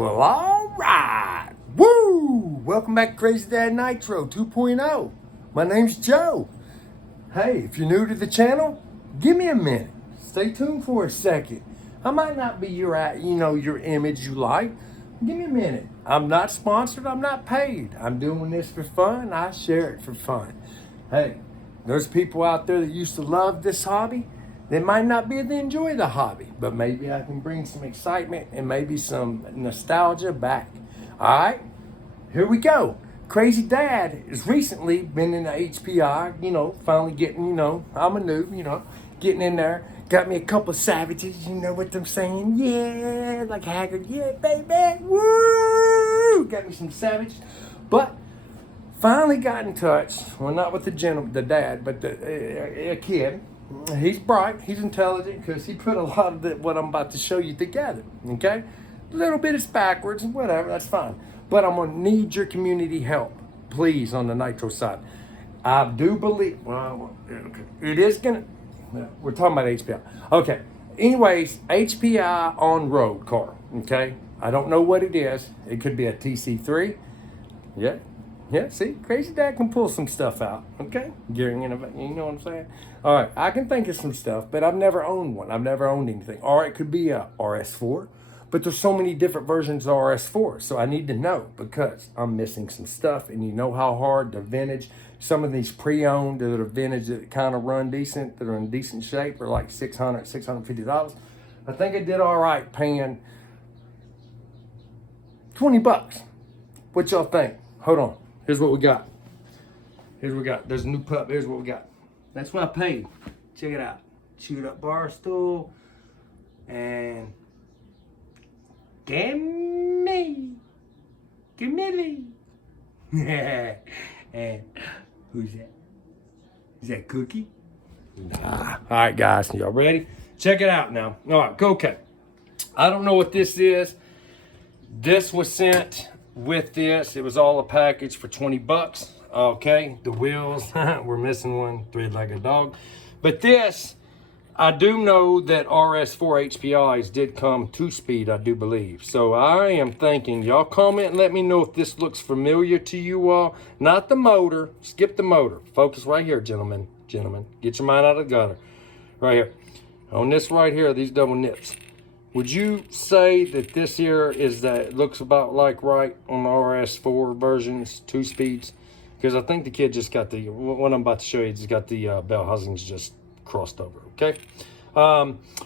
Well, all right. Woo! Welcome back to Crazy Dad Nitro 2.0. My name's Joe. Hey, if you're new to the channel, give me a minute. Stay tuned for a second. I might not be your image you like. Give me a minute. I'm not sponsored. I'm not paid. I'm doing this for fun. I share it for fun. Hey, there's people out there that used to love this hobby. They might not be able to enjoy the hobby, but maybe I can bring some excitement and maybe some nostalgia back. All right, here we go. Crazy Dad has recently been in the HPI, finally getting, I'm a noob, getting in there. Got me a couple of savages, you know what I'm saying? Yeah, like Haggard, yeah, baby, woo! Got me some savages, but finally got in touch. Well, not with the dad, but a kid. He's bright, he's intelligent, because he put a lot of what I'm about to show you together, okay? A little bit is backwards, whatever, that's fine. But I'm gonna need your community help, please, on the Nitro side. I do believe, well, okay, it is gonna, we're talking about HPI. Okay, anyways, HPI on-road car, okay? I don't know what it is. It could be a TC3, yeah, see, Crazy Dad can pull some stuff out, okay? You know what I'm saying? All right, I can think of some stuff, but I've never owned one. I've never owned anything. Or it could be a RS4, but there's so many different versions of RS4, so I need to know because I'm missing some stuff, and you know how hard the vintage, some of these pre-owned that are vintage that kind of run decent, that are in decent shape, are like $600, $650. I think I did all right paying 20 bucks. What y'all think? Hold on. Here's what we got. Here's what we got. There's a new pup. Here's what we got. That's what I paid. Check it out. Chewed up bar stool. And Gimme. And who's that? Is that Cookie? Nah. All right, guys. Y'all ready? Check it out now. All right, go. Okay. I don't know what this is. This was sent with this. It was all a package for 20 bucks. Okay, the wheels, we're missing one, three-legged dog. But this, I do know that RS4 HPIs did come 2-speed, I do believe. So I am thinking, y'all comment and let me know if this looks familiar to you all. Not the motor, skip the motor. Focus right here, gentlemen. Get your mind out of the gutter. Right here. On this right here, these double nips. Would you say that this here is that looks about like right on the RS4 versions, 2 speeds? Because I think the kid just got the, what I'm about to show you, just got the bell housings just crossed over, okay?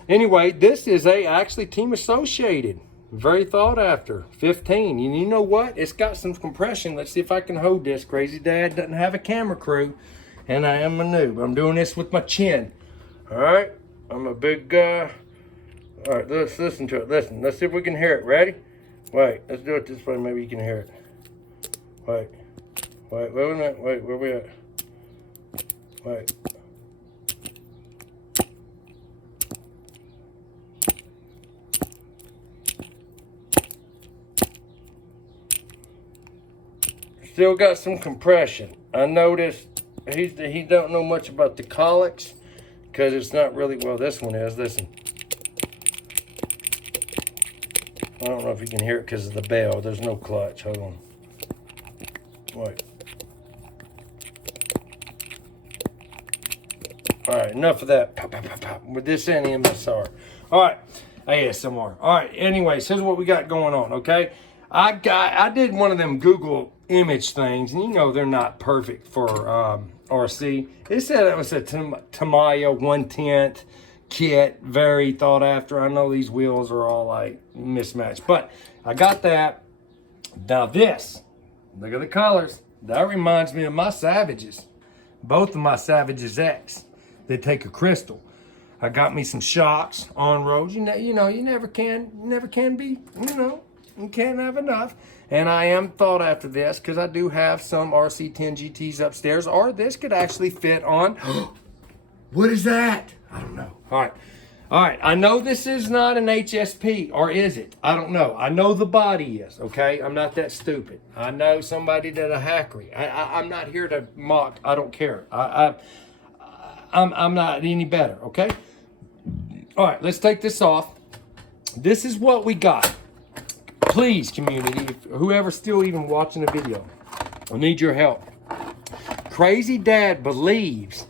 Anyway, this is actually team associated. Very thought after, 15. And you know what? It's got some compression. Let's see if I can hold this. Crazy Dad doesn't have a camera crew, and I am a noob. I'm doing this with my chin, all right? I'm a big guy. All right, let's listen to it. Listen, let's see if we can hear it. Ready? Wait, let's do it this way. Maybe you can hear it. Wait a minute. Wait, where we at? Wait. Still got some compression. I noticed he don't know much about the colics because it's not really, well, this one is. Listen. I don't know if you can hear it because of the bell. There's no clutch. Hold on. Wait. All right, enough of that. Pop, pop, pop, pop. With this and MSR. All right, ASMR. All right, anyways, here's what we got going on, okay? I did one of them Google image things, and you know they're not perfect for RC. It said it was a Tamiya 1/10 kit, very thought after. I know these wheels are all like mismatched, but I got that. Now this, look at the colors. That reminds me of my Savages. Both of my Savages X. They take a crystal. I got me some shocks on roads. You never can be, you can't have enough. And I am thought after this because I do have some RC10 GTs upstairs, or this could actually fit on. What is that? I don't know. All right. I know this is not an HSP, or is it? I don't know. I know the body is, okay? I'm not that stupid. I know somebody did a hackery. I'm not here to mock. I don't care. I'm not any better, okay? All right, let's take this off. This is what we got. please, community, whoever's still even watching the video, I need your help. Crazy Dad believes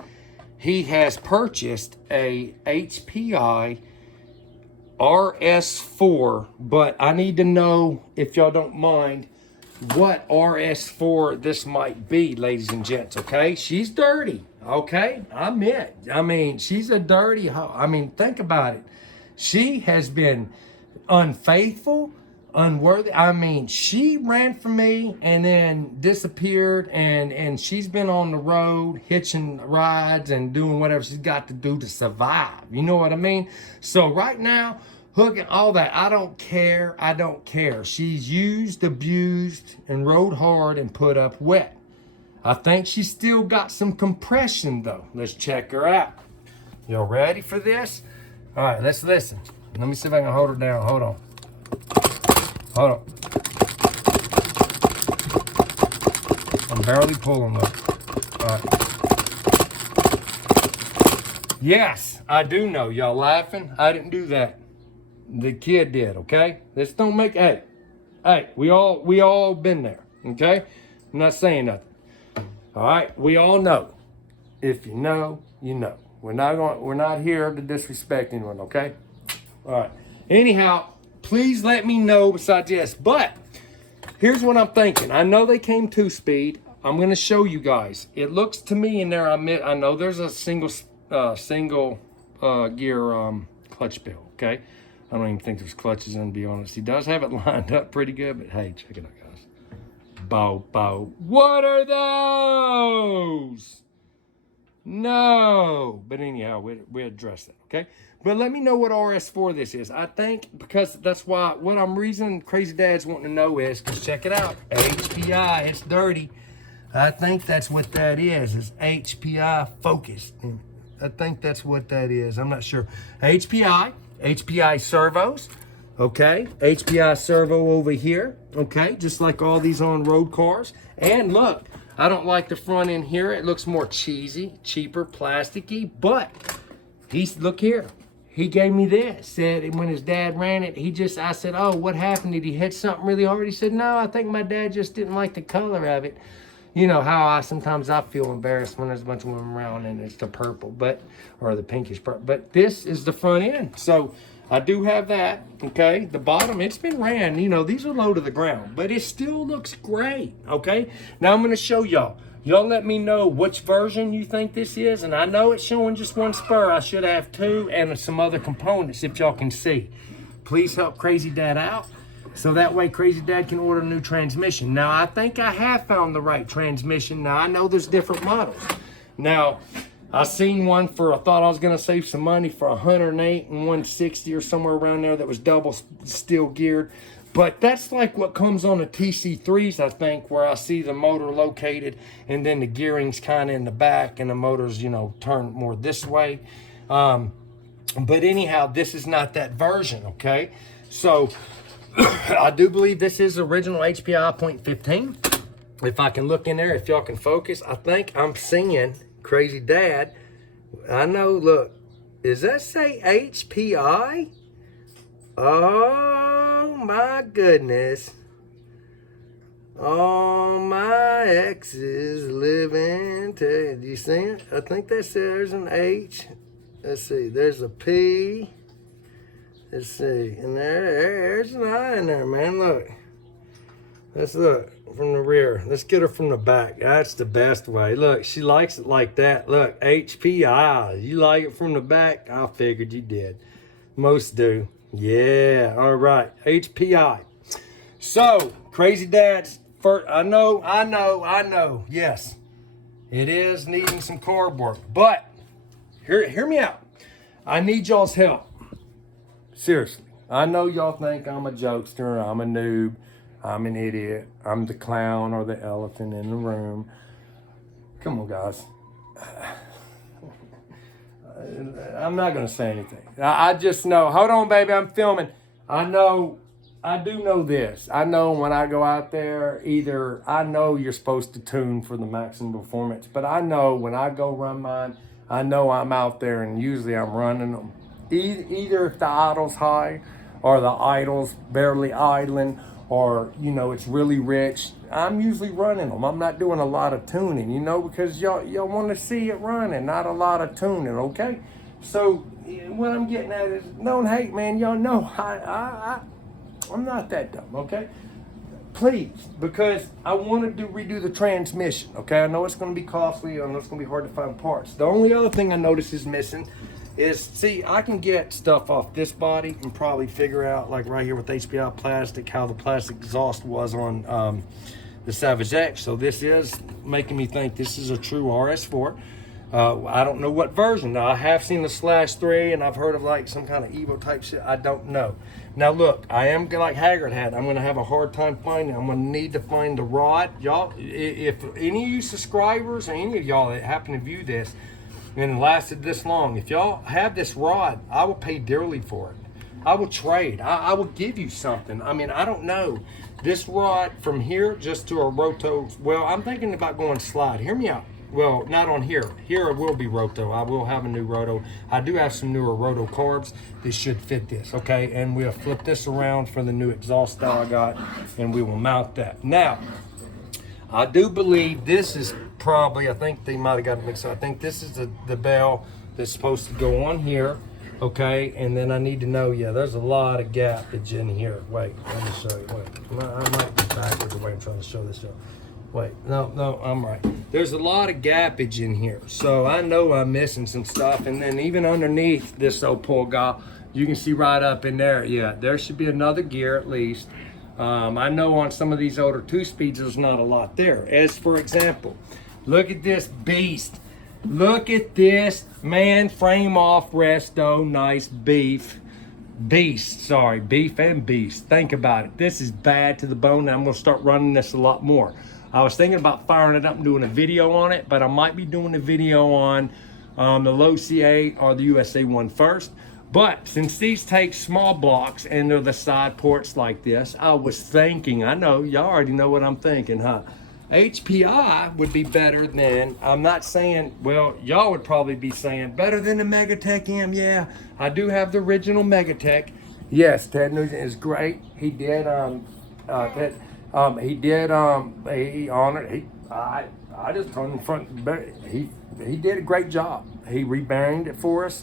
he has purchased a HPI RS4, but I need to know, if y'all don't mind, what RS4 this might be, ladies and gents, okay? She's dirty, okay? I admit. I mean, she's a dirty hoe. I mean, think about it. She has been unfaithful, unworthy. I mean, she ran from me and then disappeared, and she's been on the road hitching rides and doing whatever she's got to do to survive. You know what I mean? So right now, hooking all that, I don't care. I don't care. She's used, abused, and rode hard and put up wet. I think she's still got some compression though. Let's check her out. Y'all ready for this? All right, let's listen. Let me see if I can hold her down. Hold on. Hold on. I'm barely pulling though. All right. Yes, I do know. Y'all laughing? I didn't do that. The kid did, okay? This don't make, hey, we all been there, okay? I'm not saying nothing. All right, we all know. If you know, you know. We're not here to disrespect anyone, okay? All right. Anyhow, please let me know besides this. But here's what I'm thinking. I know they came 2-speed. I'm gonna show you guys. It looks to me in there, I know there's a single gear clutch bill, okay? I don't even think there's clutches in, to be honest. He does have it lined up pretty good, but hey, check it out, guys. Bow, bow. What are those? No. But anyhow, we address that, okay? But let me know what RS4 this is. I think, because that's why, what I'm reasoning Crazy Dad's wanting to know is, because check it out, HPI, it's dirty. I think that's what that is HPI focused. I think that's what that is. I'm not sure. HPI servos, okay? HPI servo over here, okay? Just like all these on-road cars. And look, I don't like the front end here. It looks more cheesy, cheaper, plasticky, but look here. He gave me this, said when his dad ran it, I said, oh, what happened? Did he hit something really hard? He said, no, I think my dad just didn't like the color of it. You know how sometimes I feel embarrassed when there's a bunch of women around and it's the purple, or the pinkish purple. But this is the front end. So I do have that, okay? The bottom, it's been ran. You know, these are low to the ground, but it still looks great, okay? Now I'm gonna show y'all. Y'all let me know which version you think this is. And I know it's showing just one spur. I should have 2 and some other components if y'all can see. Please help Crazy Dad out, so that way Crazy Dad can order a new transmission. Now, I think I have found the right transmission. Now, I know there's different models. Now, I seen one I thought I was gonna save some money for 108 and 160 or somewhere around there that was double steel geared. But that's like what comes on the TC3s, I think, where I see the motor located and then the gearing's kind of in the back and the motor's, you know, turned more this way. But anyhow, this is not that version, okay? So, I do believe this is original HPI 0.15. If I can look in there, if y'all can focus, I think I'm seeing Crazy Dad. I know, look, does that say HPI? Oh my goodness. All my exes living. Do you see it? I think that says there's an H. Let's see, there's a P. Let's see, and there's an I in there, man. Look. Let's look from the rear. Let's get her from the back. That's the best way. Look, she likes it like that. Look, HPI. You like it from the back? I figured you did. Most do. Yeah, all right. HPI. So, Crazy Dad's first. I know. Yes, it is needing some carb work. But, hear me out. I need y'all's help. Seriously, I know y'all think I'm a jokester, I'm a noob, I'm an idiot, I'm the clown or the elephant in the room. Come on, guys. I'm not gonna say anything. I just know, hold on, baby, I'm filming. I do know this. I know when I go out there, I know you're supposed to tune for the maximum performance, but I know when I go run mine, I know I'm out there and usually I'm running them. Either if the idle's high or the idle's barely idling, or, you know, it's really rich, I'm usually running them. I'm not doing a lot of tuning, you know, because y'all want to see it running, not a lot of tuning, okay? So what I'm getting at is, don't hate, man. Y'all know I'm not that dumb, okay? Please, because I wanted to redo the transmission, okay? I know it's going to be costly. I know it's going to be hard to find parts. The only other thing I notice is missing is, see, I can get stuff off this body and probably figure out, like right here with HPI plastic, how the plastic exhaust was on the Savage X. So this is making me think this is a true RS4. I don't know what version. Now, I have seen the /3 and I've heard of like some kind of Evo type shit. I don't know. Now look, I am like Haggard had. I'm gonna have a hard time finding. I'm gonna need to find the rod. Y'all, if any of you subscribers or any of y'all that happen to view this and it lasted this long, if y'all have this rod, I will pay dearly for it. I will trade. I will give you something. I mean, I don't know. This rod from here just to a roto. Well, I'm thinking about going slide. Hear me out. Well, not on here. Here it will be roto. I will have a new roto. I do have some newer roto carbs. This should fit this, okay? And we'll flip this around for the new exhaust style I got, and we will mount that. Now, I do believe this is probably, I think they might have got it mixed up. I think this is the bell that's supposed to go on here, okay? And then I need to know, yeah, there's a lot of gappage in here. Wait, let me show you. Wait, I might be backwards the way I'm trying to show this up. Wait, no, I'm right. There's a lot of gappage in here. So I know I'm missing some stuff. And then even underneath this old poor guy, you can see right up in there, yeah, there should be another gear at least. I know on some of these older 2-speeds, there's not a lot there. As for example, look at this beast. Look at this, man, frame off resto, nice beef. Beast and beast. Think about it. This is bad to the bone. I'm gonna start running this a lot more. I was thinking about firing it up and doing a video on it, but I might be doing a video on the low CA or the USA one first. But since these take small blocks and they're the side ports like this, I was thinking, I know, y'all already know what I'm thinking, huh? HPI would be better than, I'm not saying, well, y'all would probably be saying, better than the Megatech M, yeah. I do have the original Megatech. Yes, Ted Nugent is great. He did, he honored, I just told him in front, he did a great job. He rebearinged it for us.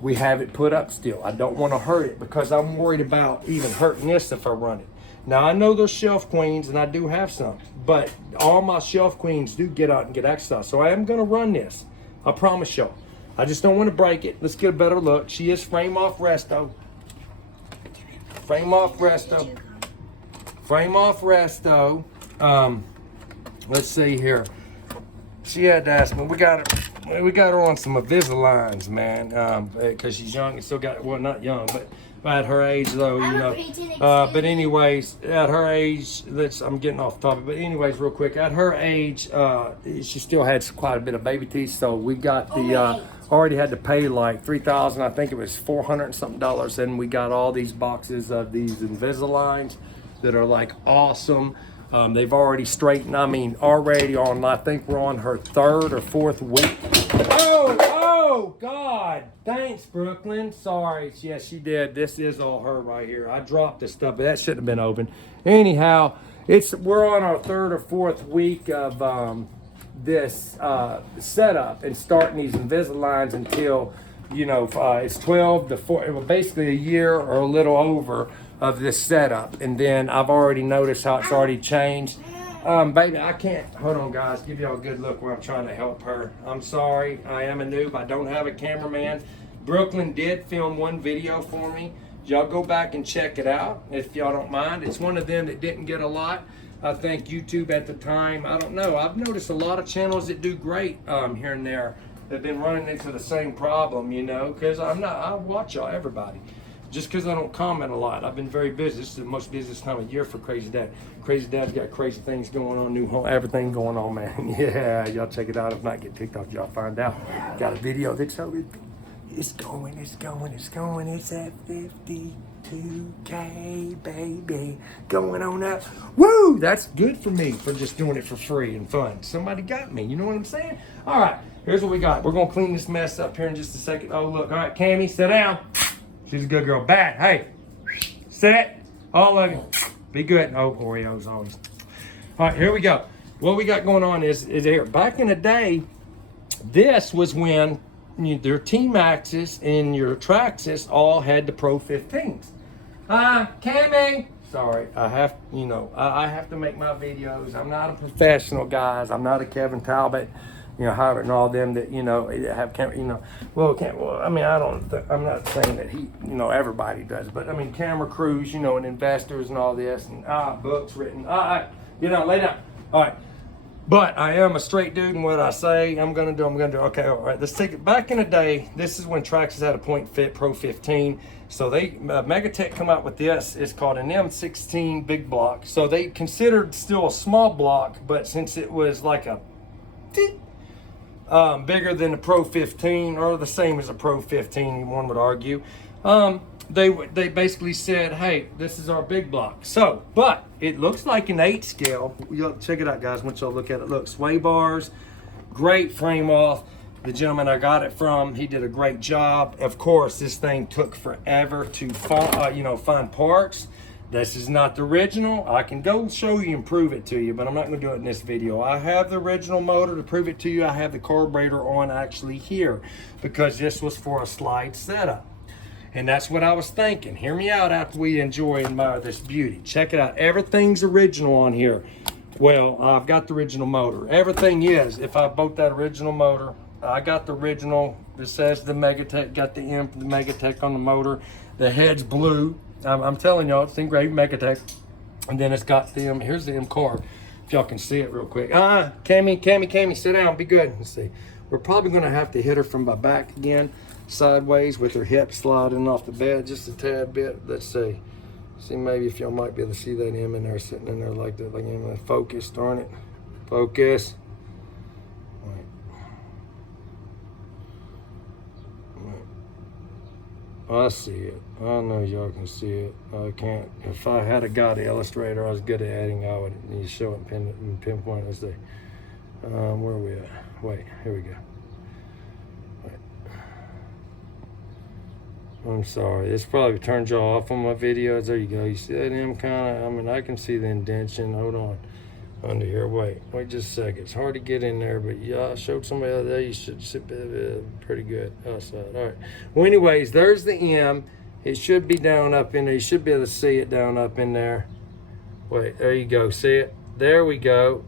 We have it put up still. I don't want to hurt it because I'm worried about even hurting this if I run it. Now I know there's shelf queens and I do have some, but all my shelf queens do get out and get exercise. So I am gonna run this, I promise y'all. I just don't want to break it. Let's get a better look. She is frame off resto. Frame off resto. Frame off resto. Let's see here. She had to ask me. We got her on some Invisaligns, man, because she's young and still got, well, not young, but at her age though, you know. But anyways, at her age, I'm getting off topic. But anyways, real quick, at her age, she still had quite a bit of baby teeth. So we got the already had to pay like $3,000. I think it was $400 and something, and we got all these boxes of these Invisaligns that are like awesome. They've already straightened, I mean, already on, I think we're on her 3rd or 4th week. Oh, God. Thanks, Brooklyn. Sorry. Yes, she did. This is all her right here. I dropped this stuff, but that shouldn't have been open. Anyhow, we're on our 3rd or 4th week of this setup and starting these Invisaligns until, you know, it's 12 to 4, well, basically a year or a little over of this setup. And then I've already noticed how it's already changed. Baby, I can't, hold on guys, give y'all a good look where I'm trying to help her. I'm sorry, I am a noob, I don't have a cameraman. Brooklyn did film one video for me. Y'all go back and check it out if y'all don't mind. It's one of them that didn't get a lot. I think YouTube at the time, I don't know, I've noticed a lot of channels that do great here and there. They've been running into the same problem, you know, because I watch y'all, everybody. Just because I don't comment a lot. I've been very busy. This is the most busiest time of year for Crazy Dad. Crazy Dad's got crazy things going on, new home, everything going on, man. Yeah, y'all check it out. If not, get TikTok, y'all find out. Got a video that's over. It's going. It's at 52K, baby. Going on up. Woo! That's good for me for just doing it for free and fun. Somebody got me. You know what I'm saying? All right, here's what we got. We're going to clean this mess up here in just a second. Oh, look. All right, Cammy, sit down. She's a good girl. Bad. Hey, sit. All of you. Be good. Oh, Oreos always. All right, here we go. What we got going on is here. Back in the day, this was when their Team Axis and your Traxxas all had the Pro 15s. Cammy. Sorry, I have, I have to make my videos. I'm not a professional, guys. I'm not a Kevin Talbot, Howard and all them that, have, I mean, I'm not saying that he, everybody does, but I mean, camera crews, and investors and all this, and books written, lay down. All right. But I am a straight dude, and what I say I'm gonna do. Okay, all right, let's take it back in the day. This is when Traxxas had a Point Fit Pro 15. So they, Megatech come out with this. It's called an M16 big block. So they considered still a small block, but since it was like a bigger than the Pro 15, or the same as a Pro 15, one would argue, they basically said, hey, this is our big block. So, but it looks like an 8 scale. Check it out, guys. I want y'all to look at it. Look, sway bars, great frame off. The gentleman I got it from, he did a great job. Of course, this thing took forever to find parts. This is not the original. I can go show you and prove it to you, but I'm not gonna do it in this video. I have the original motor to prove it to you. I have the carburetor on actually here because this was for a slide setup. And that's what I was thinking. Hear me out after we enjoy and admire this beauty. Check it out. Everything's original on here. Well, I've got the original motor. Everything is. If I bought that original motor, I got the original. It says the Megatech, got the M for the Megatech on the motor. The head's blue. I'm telling y'all, it's engraved Megatech. And then it's got the M. Here's the M car. If y'all can see it real quick. Cammy, sit down. Be good. Let's see. We're probably going to have to hit her from my back again, sideways with her hip sliding off the bed just a tad bit. Let's see. See, maybe if y'all might be able to see that M in there, sitting in there like that. Like, focus, darn it. Focus. I see it. I know y'all can see it. I can't. If I had a guy to illustrator, I was good at adding, I would need to show it and pinpoint. Let's see. Where are we at? Wait, here we go. Wait. I'm sorry. This probably turns y'all off on my videos. There you go. You see that M kind of? I mean, I can see the indentation. Hold on. Under here. Wait just a second. It's hard to get in there, but yeah, I showed somebody the other day. You should sit pretty good outside. All right. Well, anyways, there's the M. It should be down up in there. You should be able to see it down up in there. Wait, there you go. See it? There we go.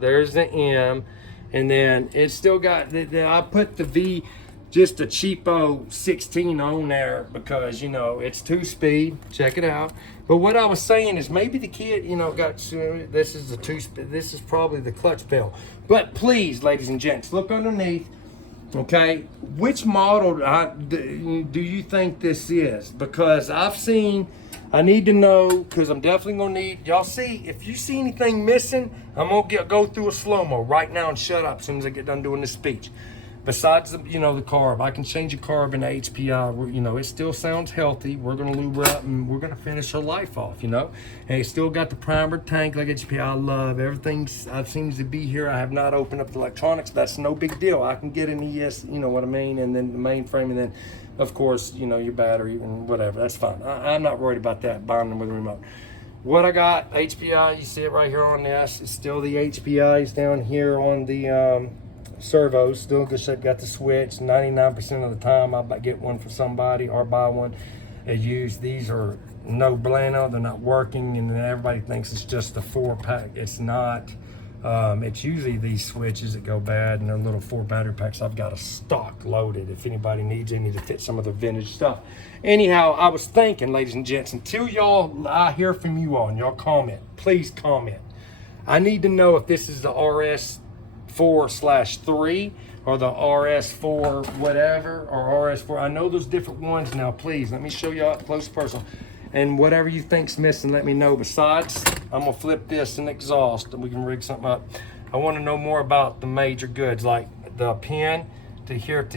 There's the M. And then it's still got, I put the V, just a cheapo 16 on there because, it's 2-speed. Check it out. But what I was saying is maybe the kid, got, this is the 2-speed. This is probably the clutch pedal. But please, ladies and gents, look underneath. Okay, which model do you think this is? Because I need to know, because I'm definitely gonna need, y'all see, if you see anything missing, I'm gonna go through a slow-mo right now and shut up as soon as I get done doing this speech. Besides the, the carb, I can change a carb in HPI, it still sounds healthy. We're gonna lube her up and we're gonna finish her life off, And it's still got the primer tank like HPI. I love everything seems to be here. I have not opened up the electronics. That's no big deal. I can get an ES, what I mean, and then the mainframe, and then of course, your battery and whatever. That's fine. I'm not worried about that, bonding with the remote. What I got, HPI, you see it right here on this. It's still the HPIs down here on the servos, still good shape. Got the switch. 99% of the time I get one for somebody or buy one. These are no bueno, they're not working, and everybody thinks it's just a 4-pack. It's not. It's usually these switches that go bad, and they're little 4 battery packs. I've got a stock loaded if anybody needs any to fit some of the vintage stuff. Anyhow, I was thinking, ladies and gents, until I hear from you all and y'all comment, please comment. I need to know if this is the RS4/3 or the RS4 whatever, or RS4. I know there's different ones now. Please let me show you up close personal, and whatever you think's missing, let me know. Besides, I'm gonna flip this and exhaust and we can rig something up. I want to know more about the major goods, like the pin to here.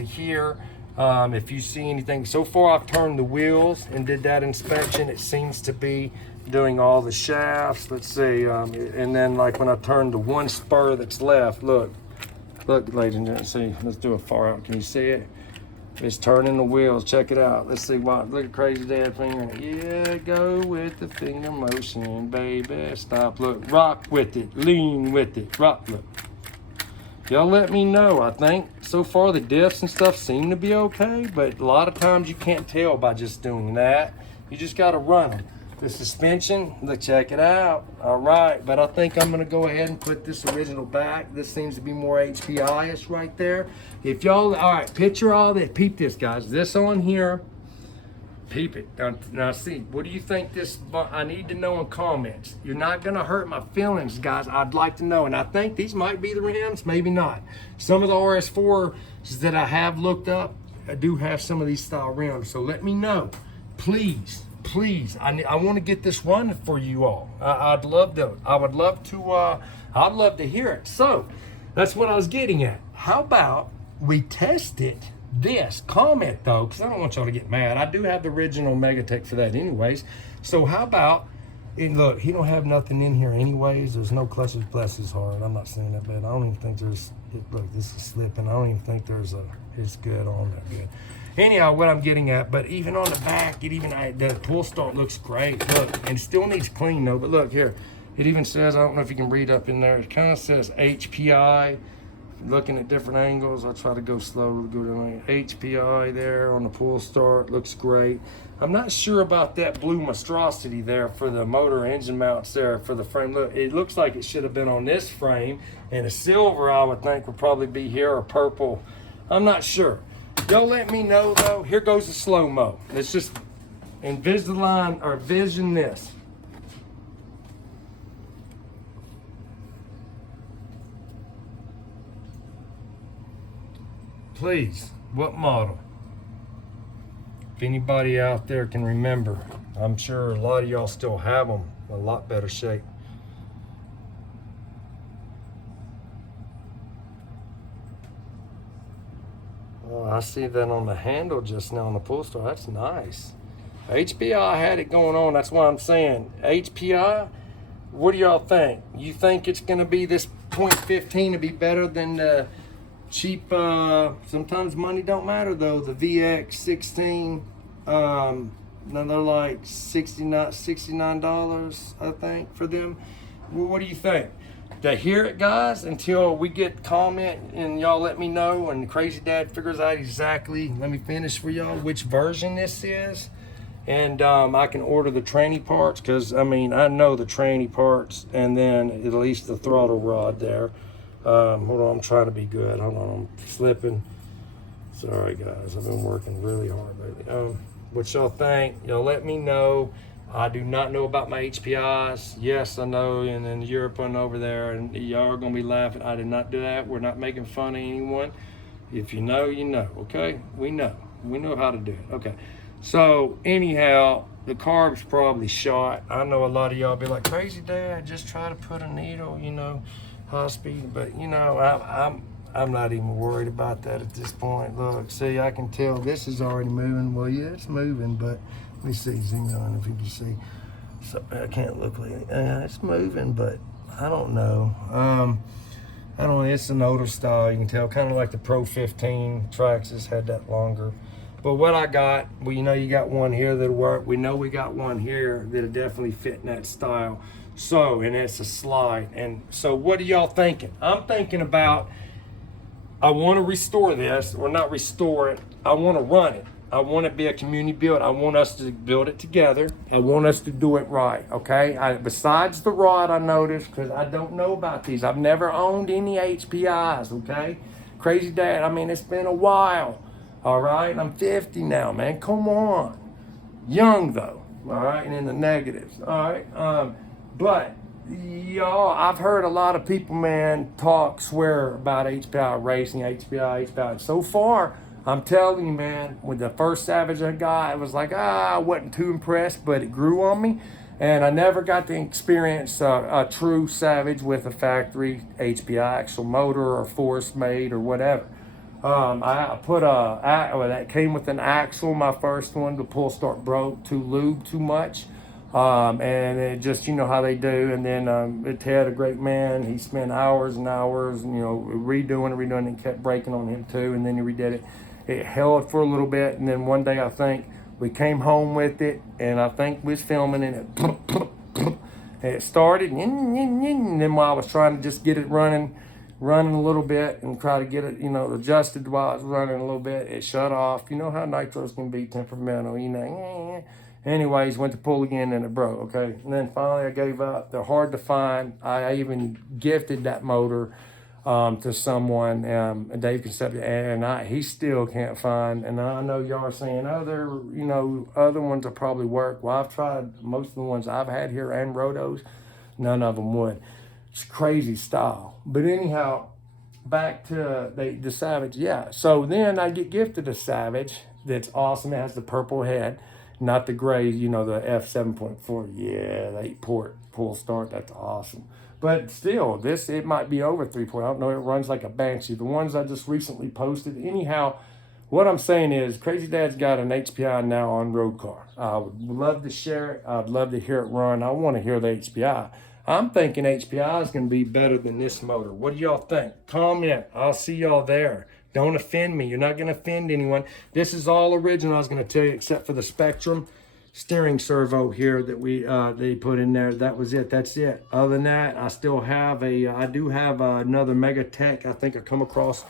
If you see anything. So far I've turned the wheels and did that inspection. It seems to be doing all the shafts. Let's see, and then like when I turn the one spur that's left, look ladies and gentlemen, see, let's do a far out. Can you see it? It's turning the wheels. Check it out. Let's see what. Look at Crazy Dad finger. Yeah, go with the finger motion, baby. Stop. Look. Rock with it. Lean with it. Rock. Look. Y'all let me know. I think so far the diffs and stuff seem to be okay, but a lot of times you can't tell by just doing that. You just got to run them. The suspension, look, check it out. All right, but I think I'm gonna go ahead and put this original back. This seems to be more HPI-ish right there. If y'all, all right, picture all that. Peep this, guys. This on here, peep it. Now see, what do you think this, I need to know in comments. You're not gonna hurt my feelings, guys. I'd like to know, and I think these might be the rims, maybe not. Some of the RS4s that I have looked up, I do have some of these style rims, so let me know, please. Please, I want to get this running for you all. I'd love to. I'd love to hear it. So that's what I was getting at. How about we test it? This comment though, because I don't want y'all to get mad. I do have the original Megatech for that, anyways. So how about? And look, he don't have nothing in here, anyways. There's no clutches. Bless his heart. I'm not saying that bad. I don't even think there's. Look, this is slipping. I don't even think there's a. It's good on that good. Anyhow, what I'm getting at, but even on the back, the pull start looks great. Look, and it still needs clean though. But look here, it even says, I don't know if you can read up in there. It kind of says HPI. Looking at different angles, I'll try to go slow. Go down HPI there on the pull start. Looks great. I'm not sure about that blue monstrosity there for the motor engine mounts there for the frame. Look, it looks like it should have been on this frame, and a silver I would think would probably be here, or purple. I'm not sure. Y'all let me know though. Here goes the slow-mo. Let's just Invisalign or vision this. Please, what model? If anybody out there can remember, I'm sure a lot of y'all still have them, a lot better shape. Oh, I see that on the handle just now on the pull start. That's nice. HPI had it going on. That's why I'm saying HPI. What do y'all think? You think it's going to be this .15 to be better than the cheap? Sometimes money don't matter though. The VX16. They're like $69, I think, for them. Well, what do you think? To hear it, guys, until we get comment and y'all let me know and Crazy Dad figures out exactly, let me finish for y'all, which version this is. And I can order the tranny parts, because I mean, I know the tranny parts, and then at least the throttle rod there. Hold on, I'm trying to be good. Hold on, I'm slipping. Sorry guys, I've been working really hard lately. What y'all think? Y'all let me know. I do not know about my HPIs. Yes, I know, and then Europe and over there, and y'all are gonna be laughing. I did not do that. We're not making fun of anyone. If you know, you know, okay? We know how to do it, okay? So anyhow, the carb's probably shot. I know a lot of y'all be like, Crazy Dad, just try to put a needle, you know, high speed, but you know, I'm not even worried about that at this point. Look, see, I can tell this is already moving. Well, yeah, it's moving, but let me see, zoom on if you can see. So I can't look like it. It's moving, but I don't know. I don't know, it's an older style, you can tell, kind of like the Pro 15 Traxxas had that longer. But what I got, well, you know, you got one here that'll work. We know we got one here that'll definitely fit in that style. So, and it's a slide. And so what are y'all thinking? I'm thinking about, I want to restore this, or not restore it. I want to run it. I want it to be a community build. I want us to build it together. I want us to do it right, okay? Besides the rod, I noticed, because I don't know about these. I've never owned any HPIs, okay? Crazy Dad, I mean, it's been a while, all right? I'm 50 now, man. Come on. Young, though, all right? And in the negatives, all right? But, y'all, I've heard a lot of people, man, swear about HPI racing, HPI. So far, I'm telling you, man, with the first Savage I got, I was like, I wasn't too impressed, but it grew on me. And I never got to experience a true Savage with a factory HPI axle motor or force made or whatever. I put that came with an axle, my first one. The pull start broke, too much. And it just, you know how they do. And then Ted, a great man, he spent hours and hours, you know, redoing it, and kept breaking on him too. And then he redid it. It held for a little bit, and then one day I think we came home with it, and I think we was filming, and it started, and then while I was trying to just get it running a little bit and try to get it, you know, adjusted while it's running a little bit, it shut off. You know how nitros can be temperamental, you know. Anyways, went to pull again and it broke, okay? And then finally I gave up. They're hard to find. I even gifted that motor to someone, Dave Concepcion, and he still can't find. And I know y'all are saying other ones will probably work. Well, I've tried most of the ones I've had here and Rotos. None of them would. It's crazy style. But anyhow, back to the Savage. Yeah. So then I get gifted a Savage that's awesome. It has the purple head, not the gray, you know, the F7.4. Yeah, the 8-port pull start. That's awesome. But still, it might be over 3-port. I don't know. It runs like a Banshee. The ones I just recently posted. Anyhow, what I'm saying is Crazy Dad's got an HPI now on road car. I would love to share it. I'd love to hear it run. I want to hear the HPI. I'm thinking HPI is going to be better than this motor. What do y'all think? Comment. I'll see y'all there. Don't offend me. You're not going to offend anyone. This is all original, I was going to tell you, except for the Spectrum steering servo here that they put in there. That was it. That's it. Other than that, I still have I do have another Megatech. I think I come across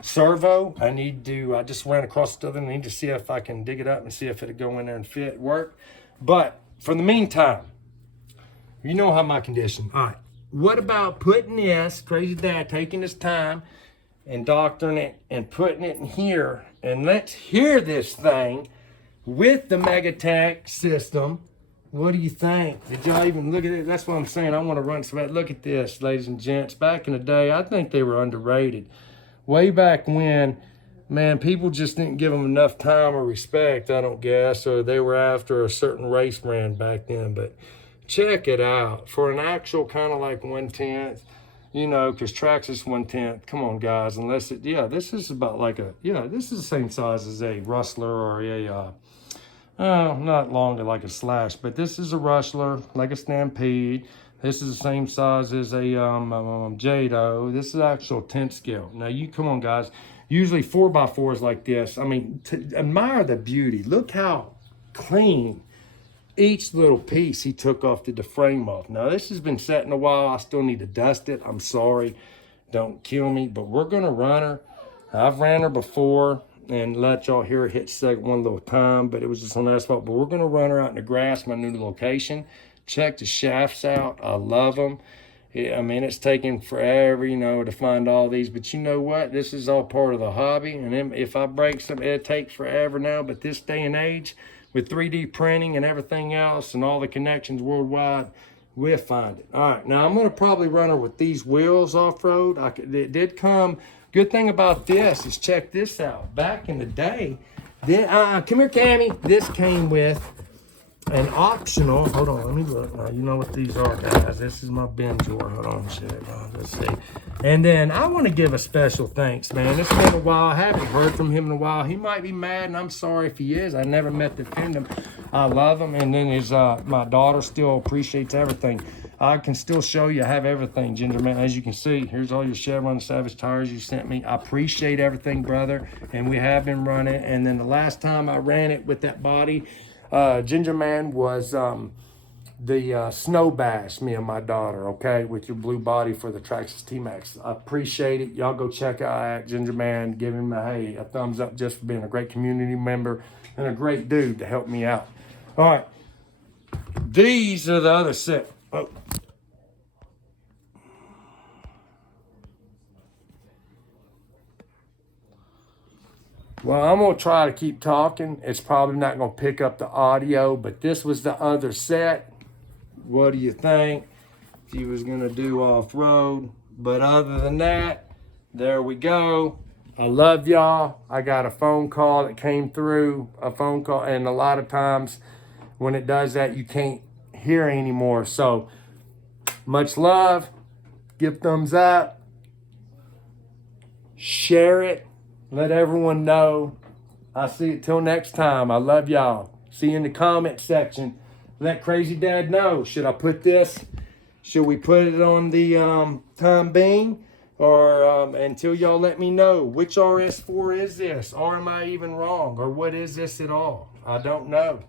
servo. I just ran across the other. I need to see if I can dig it up and see if it'll go in there and work. But for the meantime, you know how my condition. All right. What about putting this, Crazy Dad taking his time and doctoring it and putting it in here, and let's hear this thing with the Megatech system. What do you think? Did y'all even look at it? That's what I'm saying. I want to run some. Look at this, ladies and gents. Back in the day, I think they were underrated. Way back when, man, people just didn't give them enough time or respect, I don't guess, or they were after a certain race brand back then. But check it out. For an actual kind of like 1/10, you know, because Traxxas 1/10, come on, guys. Unless this is about like this is the same size as a Rustler or a, not longer like a Slash, but this is a Rustler, like a Stampede. This is the same size as a Jado. This is actual 10 scale. Now, come on, guys. Usually 4x4s like this. I mean, admire the beauty. Look how clean each little piece he took off the frame off. Now, this has been setting a while. I still need to dust it. I'm sorry. Don't kill me. But we're going to run her. I've ran her before and let y'all hear it hit one little time, but it was just on asphalt. But we're going to run her out in the grass, my new location. Check the shafts out. I love them. I mean, it's taken forever, you know, to find all these. But you know what? This is all part of the hobby. And then if I break something, it takes forever now. But this day and age, with 3D printing and everything else and all the connections worldwide, we'll find it. All right, now I'm going to probably run her with these wheels off-road. It did come. Good thing about this is check this out. Back in the day, come here, Cammy. This came with an optional. Hold on, let me look. Now, you know what these are, guys. This is my bin drawer. Hold on, shit. Let's see. And then I want to give a special thanks, man. It's been a while. I haven't heard from him in a while. He might be mad, and I'm sorry if he is. I never met to offend him. I love him. And then my daughter still appreciates everything. I can still show you. I have everything, Ginger Man. As you can see, here's all your Chevron Savage tires you sent me. I appreciate everything, brother. And we have been running. And then the last time I ran it with that body, Ginger Man, was the Snow Bash, me and my daughter, okay, with your blue body for the Traxxas T-Max. I appreciate it. Y'all go check out Ginger Man. Give him a thumbs up just for being a great community member and a great dude to help me out. All right. These are the other set. Oh. Well, I'm going to try to keep talking. It's probably not going to pick up the audio, but this was the other set. What do you think? If you was going to do off-road. But other than that, there we go. I love y'all. I got a phone call that came through, and a lot of times when it does that, you can't hear anymore. So, much love. Give thumbs up. Share it. Let everyone know. I'll see you till next time. I love y'all. See you in the comment section. Let Crazy Dad know. Should we put it on the time being? or until y'all let me know which RS4 is this, or am I even wrong, or what is this at all? I don't know.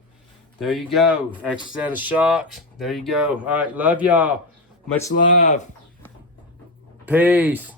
There you go. Extra set of shocks. There you go. All right, love y'all. Much love. Peace.